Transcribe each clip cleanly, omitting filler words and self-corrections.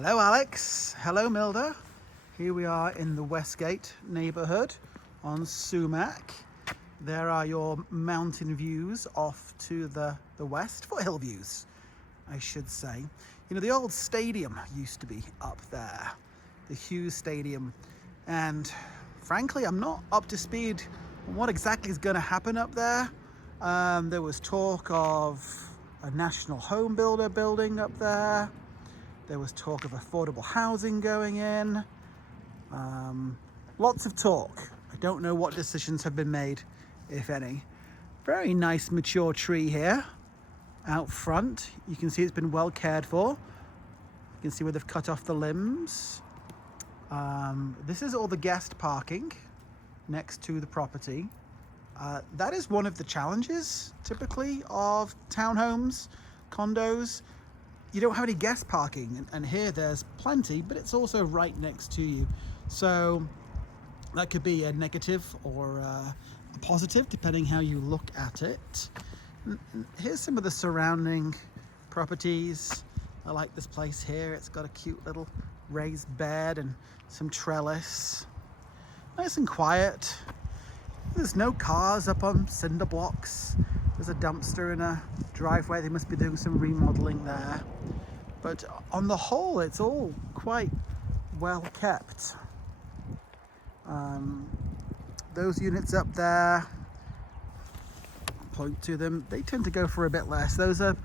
Hello Alex, hello Milda. Here we are in the Westgate neighbourhood on Sumac. There are your mountain views off to the west, foothill views I should say. You know, the old stadium used to be up there, the Hughes Stadium, and frankly I'm not up to speed on what exactly is going to happen up there. There was talk of a national home builder building up there. There was talk of affordable housing going in. Lots of talk. I don't know what decisions have been made, if any. Very nice mature tree here out front. You can see it's been well cared for. You can see where they've cut off the limbs. This is all the guest parking next to the property. That is one of the challenges typically of townhomes, condos. You don't have any guest parking, and here there's plenty, but it's also right next to you. So that could be a negative or a positive, depending how you look at it. Here's some of the surrounding properties. I like this place here. It's got a cute little raised bed and some trellis. Nice and quiet. There's no cars up on cinder blocks. There's a dumpster in a driveway. They must be doing some remodeling there. But on the whole, it's all quite well kept. Those units up there, point to them, they tend to go for a bit less. Those are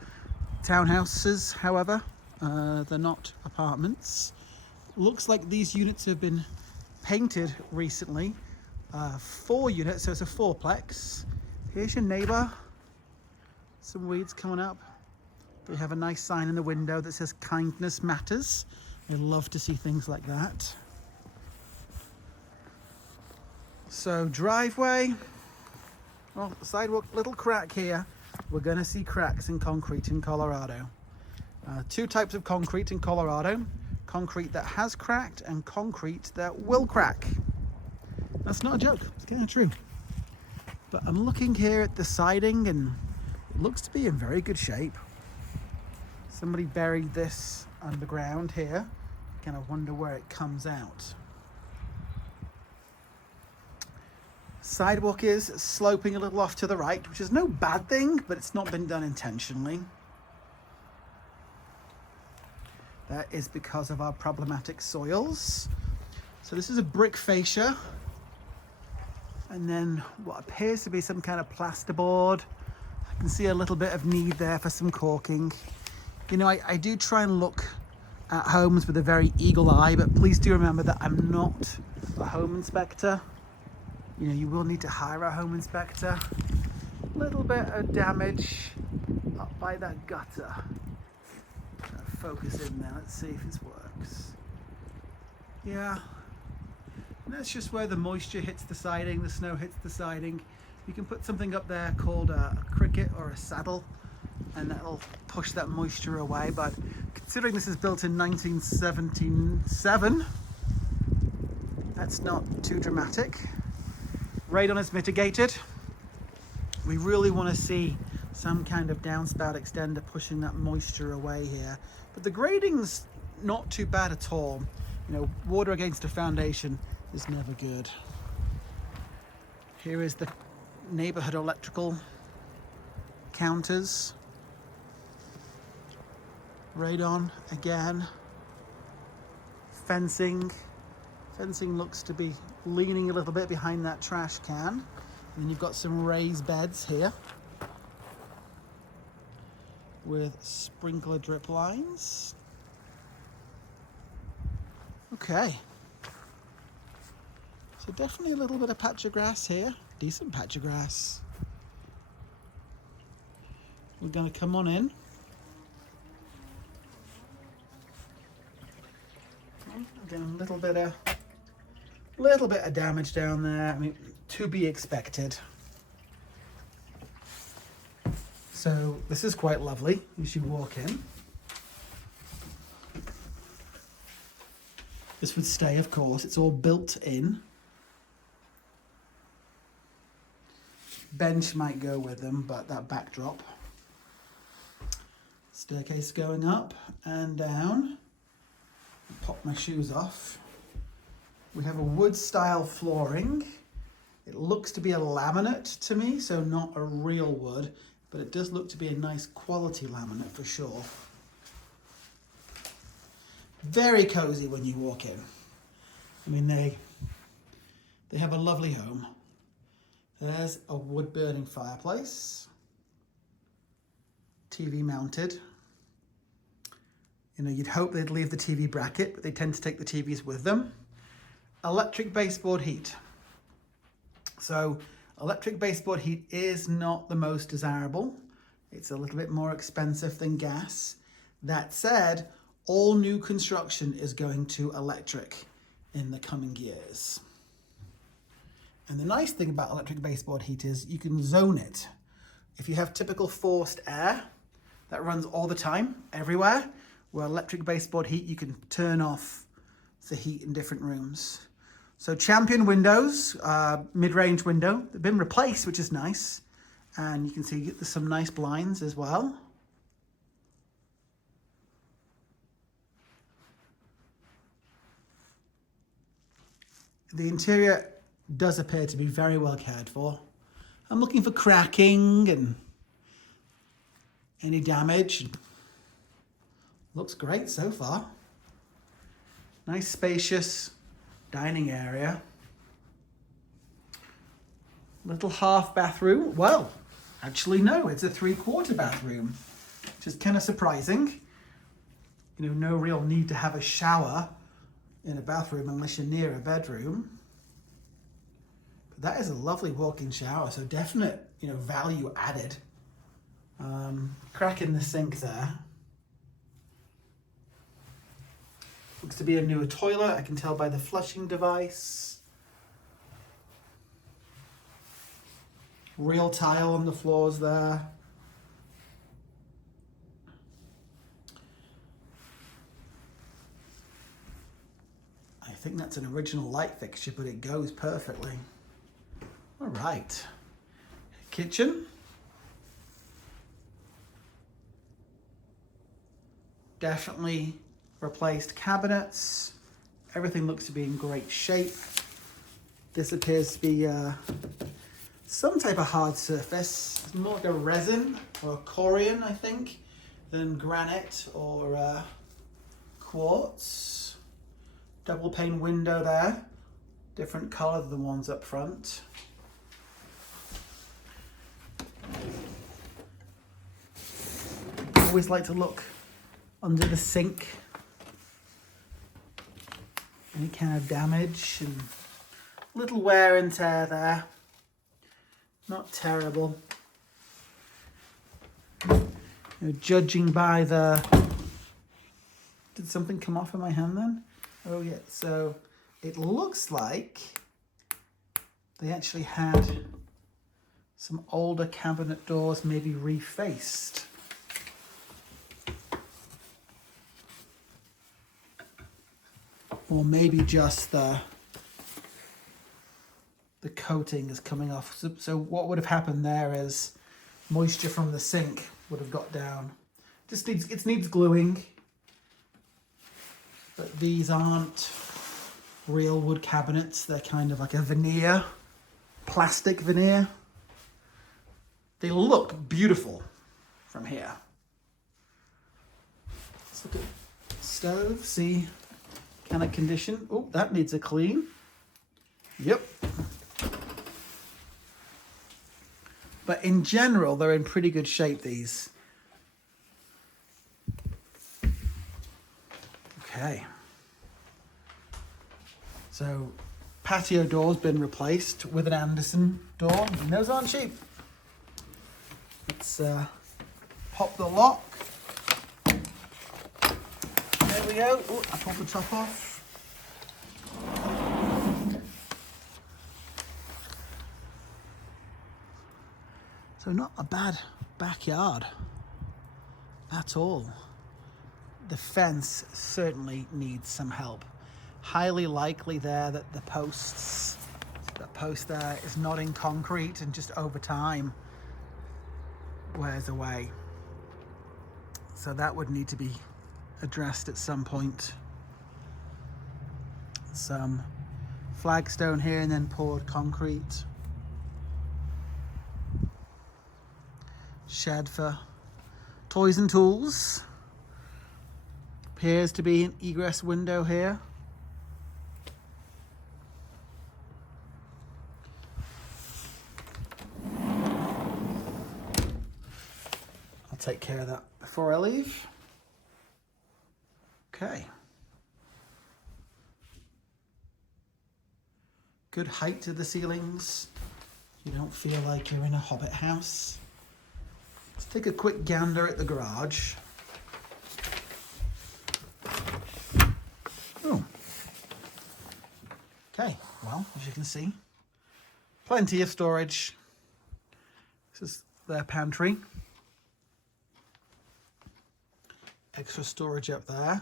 townhouses, however. They're not apartments. Looks like these units have been painted recently. 4 units, so it's a fourplex. Here's your neighbour. Some weeds coming up. They have a nice sign in the window that says kindness matters. I love to see things like that. So driveway, well, sidewalk, little crack here. We're going to see cracks in concrete in Colorado. 2 types of concrete in Colorado. Concrete that has cracked and concrete that will crack. That's not a joke, it's kind of true. But I'm looking here at the siding and it looks to be in very good shape. Somebody buried this underground here. Kind of wonder where it comes out. Sidewalk is sloping a little off to the right, which is no bad thing, but it's not been done intentionally. That is because of our problematic soils. So this is a brick fascia. And then what appears to be some kind of plasterboard. I can see a little bit of need there for some caulking. You know, I do try and look at homes with a very eagle eye, but please do remember that I'm not a home inspector. You know, you will need to hire a home inspector. A little bit of damage up by that gutter. Focus in there, let's see if this works. Yeah. And that's just where the moisture hits the siding, the snow hits the siding. You can put something up there called a cricket or a saddle, and that'll push that moisture away. But considering this is built in 1977, that's not too dramatic. Radon is mitigated. We really want to see some kind of downspout extender pushing that moisture away here. But the grading's not too bad at all. You know, water against a foundation is never good. Here is the neighborhood electrical counters. Radon again. Fencing. Fencing looks to be leaning a little bit behind that trash can. And then you've got some raised beds here with sprinkler drip lines. Okay. So definitely a little bit of patch of grass here. Decent patch of grass. We're going to come on in. Again, a little bit of damage down there. I mean, to be expected. So this is quite lovely as you walk in. This would stay, of course. It's all built in. Bench might go with them, but that backdrop. Staircase going up and down. Pop my shoes off. We have a wood style flooring. It looks to be a laminate to me, so not a real wood, but it does look to be a nice quality laminate for sure. Very cozy when you walk in. I mean, they have a lovely home. There's a wood burning fireplace. TV mounted. You know, you'd hope they'd leave the TV bracket, but they tend to take the TVs with them. Electric baseboard heat. So electric baseboard heat is not the most desirable. It's a little bit more expensive than gas. That said, all new construction is going to electric in the coming years. And the nice thing about electric baseboard heat is you can zone it. If you have typical forced air that runs all the time, everywhere, where electric baseboard heat, you can turn off the heat in different rooms. So Champion windows, mid-range window, they've been replaced, which is nice. And you can see there's some nice blinds as well. The interior does appear to be very well cared for. I'm looking for cracking and any damage. Looks great so far. Nice spacious dining area. Little half bathroom. Well, actually no, it's a 3/4 bathroom, which is kind of surprising. You know, no real need to have a shower in a bathroom unless you're near a bedroom. But that is a lovely walk-in shower, so definite, you know, value added. Crack in the sink there. Looks to be a newer toilet, I can tell by the flushing device. Real tile on the floors there. I think that's an original light fixture, but it goes perfectly. All right. Kitchen. Definitely replaced cabinets. Everything looks to be in great shape. This appears to be some type of hard surface. It's more like a resin or a corian, I think, than granite or quartz. Double pane window there. Different color than the ones up front. I always like to look under the sink. Any kind of damage and little wear and tear there. Not terrible. You know, judging by the... Did something come off in my hand then? Oh yeah, so it looks like they actually had some older cabinet doors maybe refaced. Or maybe just the coating is coming off. So what would have happened there is moisture from the sink would have got down. It needs gluing. But these aren't real wood cabinets. They're kind of like a veneer, plastic veneer. They look beautiful from here. Let's look at the stove, see kind of condition. Oh, that needs a clean. Yep. But in general, they're in pretty good shape, these. Okay. So, patio door's been replaced with an Anderson door. And those aren't cheap. Let's pop the lock. There we go. Oh, I pulled the top off. So not a bad backyard at all. The fence certainly needs some help. Highly likely there that the post there is not in concrete and just over time wears away. So that would need to be addressed at some point. some flagstone here and then poured concrete. Shed for toys and tools. Appears to be an egress window here. I'll take care of that before I leave. Okay. Good height to the ceilings. You don't feel like you're in a hobbit house. Let's take a quick gander at the garage. Oh. Okay, well, as you can see, plenty of storage. This is their pantry. Extra storage up there.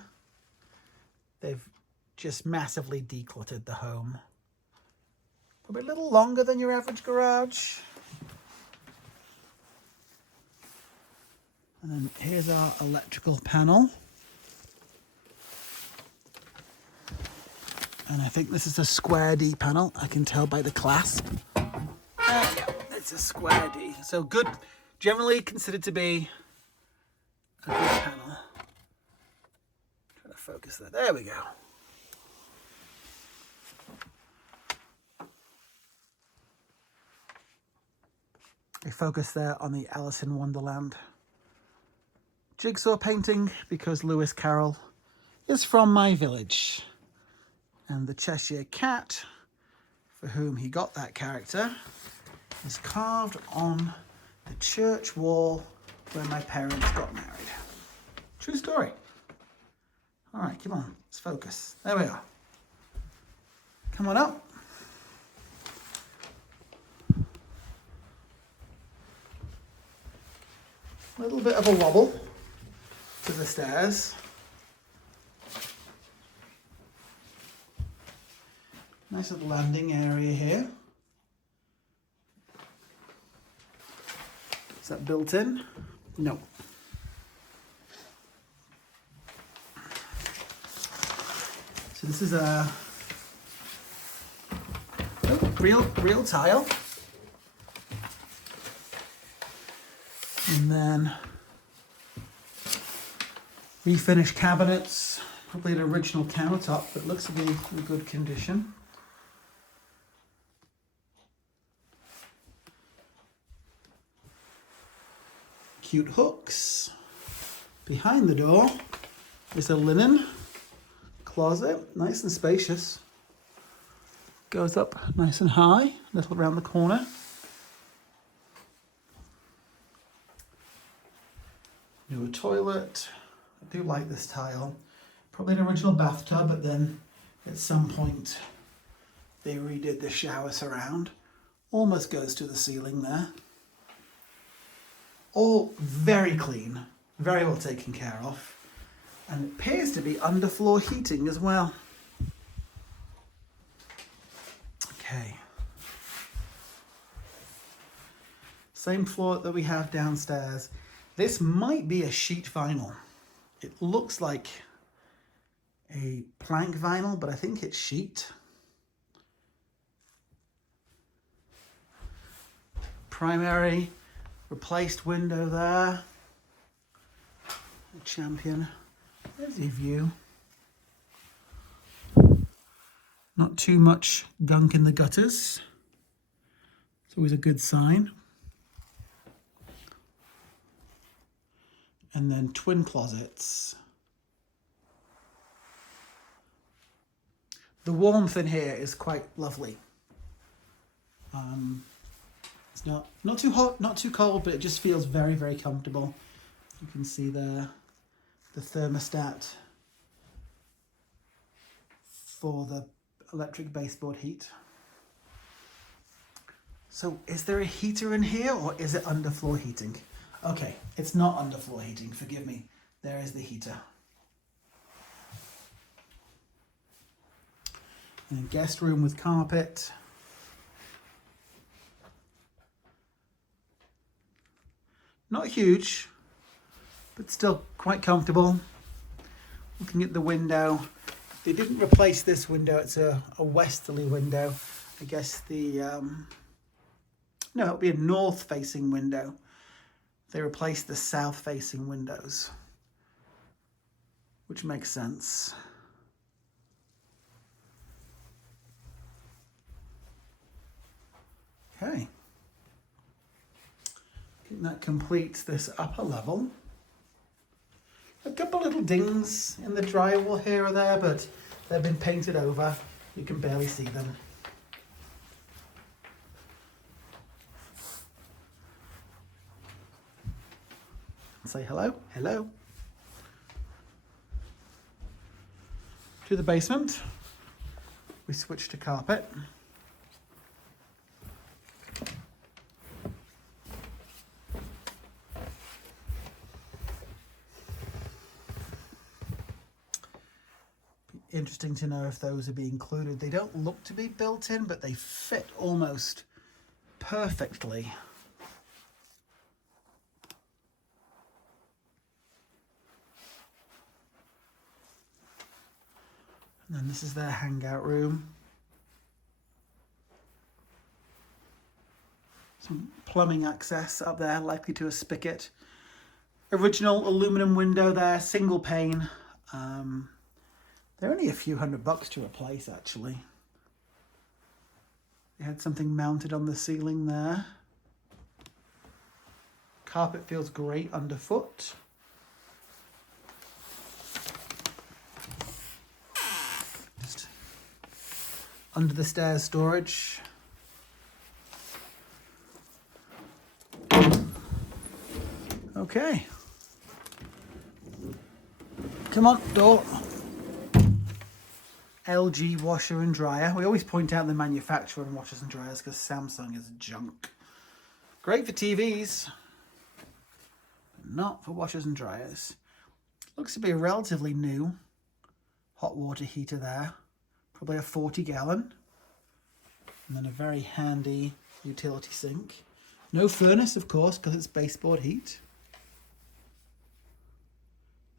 They've just massively decluttered the home. Probably a little longer than your average garage. And then here's our electrical panel. And I think this is a square D panel. I can tell by the clasp. Yeah, it's a square D. So good, generally considered to be a good panel. Try to focus that. There we go. I focus there on the Alice in Wonderland jigsaw painting because Lewis Carroll is from my village. And the Cheshire Cat, for whom he got that character, is carved on the church wall where my parents got married. True story. All right, come on, let's focus. There we are. Come on up. A little bit of a wobble to the stairs. Nice little landing area here. Is that built in? No. So this is a real tile. And then refinished cabinets, probably an original countertop, but looks to be in good condition. Cute hooks. Behind the door is a linen closet, nice and spacious. Goes up nice and high, a little around the corner. Newer toilet. I do like this tile. Probably an original bathtub, but then at some point they redid the shower surround. Almost goes to the ceiling there. All very clean, very well taken care of. And it appears to be underfloor heating as well. Okay. Same floor that we have downstairs. This might be a sheet vinyl. It looks like a plank vinyl, but I think it's sheet. Primary replaced window there. A champion. There's the view. Not too much gunk in the gutters. It's always a good sign. And then twin closets. The warmth in here is quite lovely. It's not too hot, not too cold, but it just feels very, very comfortable. You can see there the thermostat for the electric baseboard heat. So is there a heater in here or is it underfloor heating? Okay, it's not underfloor heating, forgive me. There is the heater. And guest room with carpet. Not huge, but still quite comfortable. Looking at the window, They didn't replace this window. It's a westerly window. I guess no, it'll be a north-facing window. They replaced the south-facing windows, which makes sense. Okay. I think that completes this upper level. A couple little dings in the drywall here or there, but they've been painted over. You can barely see them. Say hello. Hello. To the basement. We switch to carpet. Be interesting to know if those are being included. They don't look to be built in, but they fit almost perfectly. And then this is their hangout room. Some plumbing access up there, likely to a spigot. Original aluminum window there, single pane. They're only a few $100 to replace, actually. They had something mounted on the ceiling there. Carpet feels great underfoot. Under the stairs storage. Okay. Come on, door. LG washer and dryer. We always point out the manufacturer on washers and dryers because Samsung is junk. Great for TVs, but not for washers and dryers. Looks to be a relatively new hot water heater there. Probably a 40-gallon. And then a very handy utility sink. No furnace, of course, because it's baseboard heat.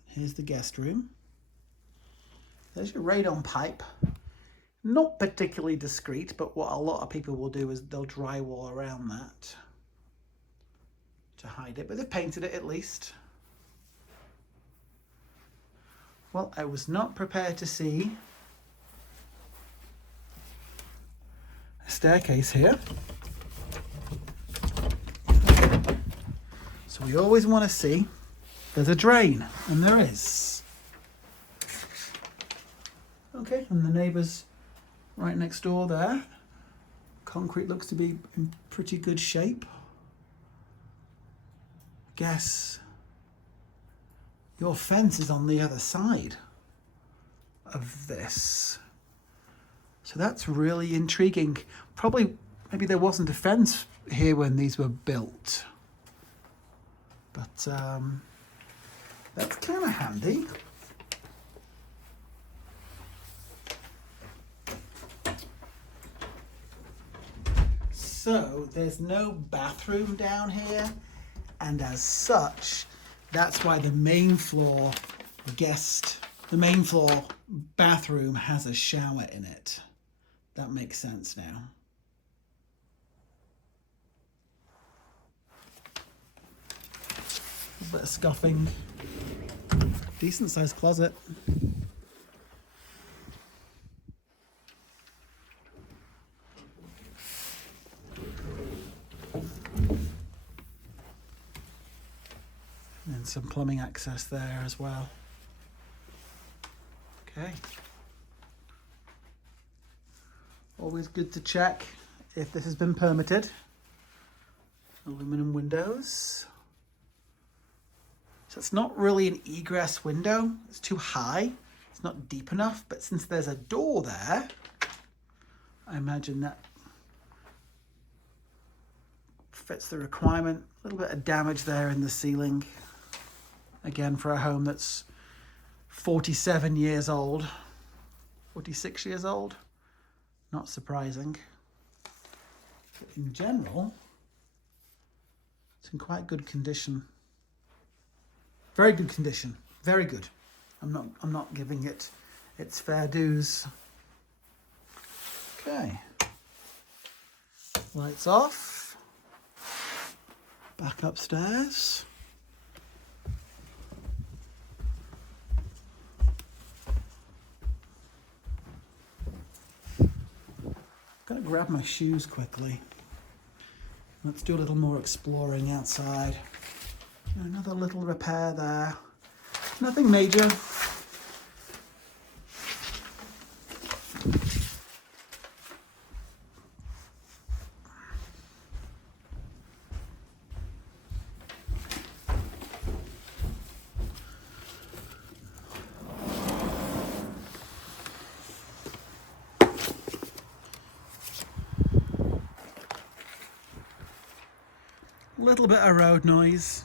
Here's the guest room. There's your radon pipe. Not particularly discreet, but what a lot of people will do is they'll drywall around that to hide it, but they've painted it at least. Well, I was not prepared to see a staircase here. So we always want to see there's a drain, and there is. Okay, and the neighbour's right next door there. Concrete looks to be in pretty good shape. Guess your fence is on the other side of this. So that's really intriguing. Probably, maybe there wasn't a fence here when these were built. But that's kind of handy. So there's no bathroom down here, and as such, that's why the main floor bathroom has a shower in it. That makes sense now. A bit of scuffing. Decent sized closet. And some plumbing access there as well. Okay. Always good to check if this has been permitted. Aluminum windows. So it's not really an egress window. It's too high. It's not deep enough, but since there's a door there, I imagine that fits the requirement. A little bit of damage there in the ceiling. Again, for a home that's 47 years old, 46 years old, not surprising. But in general, it's in quite good condition. Very good condition, very good. I'm not giving it its fair dues. Okay. Lights off. Back upstairs. Gotta grab my shoes quickly. Let's do a little more exploring outside. Another little repair there. Nothing major. A little bit of road noise.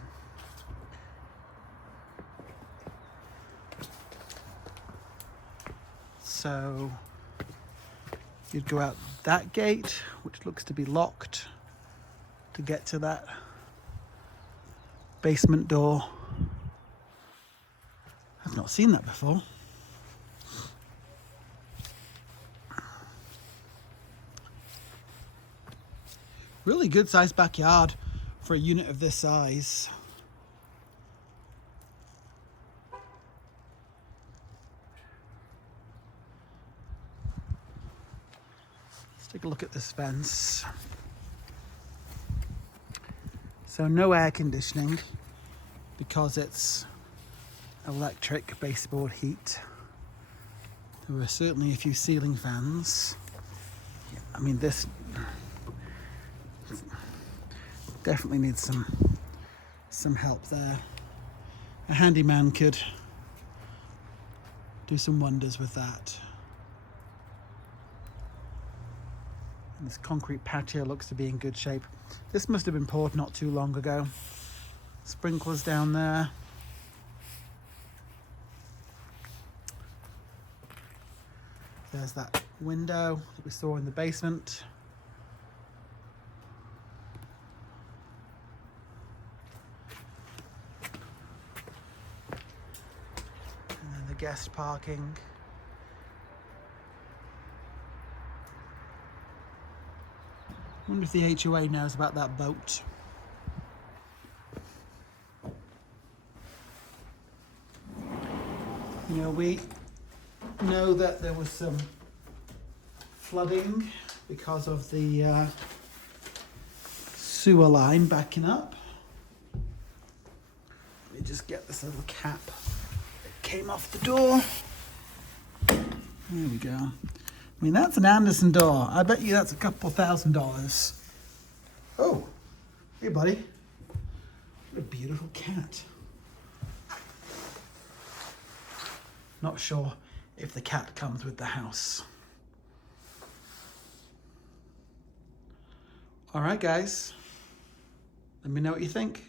So you'd go out that gate, which looks to be locked, to get to that basement door. I've not seen that before. Really good sized backyard for a unit of this size. Let's take a look at this fence. So no air conditioning because it's electric baseboard heat. There are certainly a few ceiling fans. I mean, this definitely needs some help there. A handyman could do some wonders with that. And this concrete patio looks to be in good shape. This must have been poured not too long ago. Sprinklers down there. There's that window that we saw in the basement. And then the guest parking. I wonder if the HOA knows about that boat. You know, we know that there was some flooding because of the sewer line backing up. Let me just get this little cap that came off the door. There we go. I mean, that's an Anderson door. I bet you that's a couple $1,000. Oh, hey buddy. What a beautiful cat. Not sure if the cat comes with the house. All right, guys. Let me know what you think.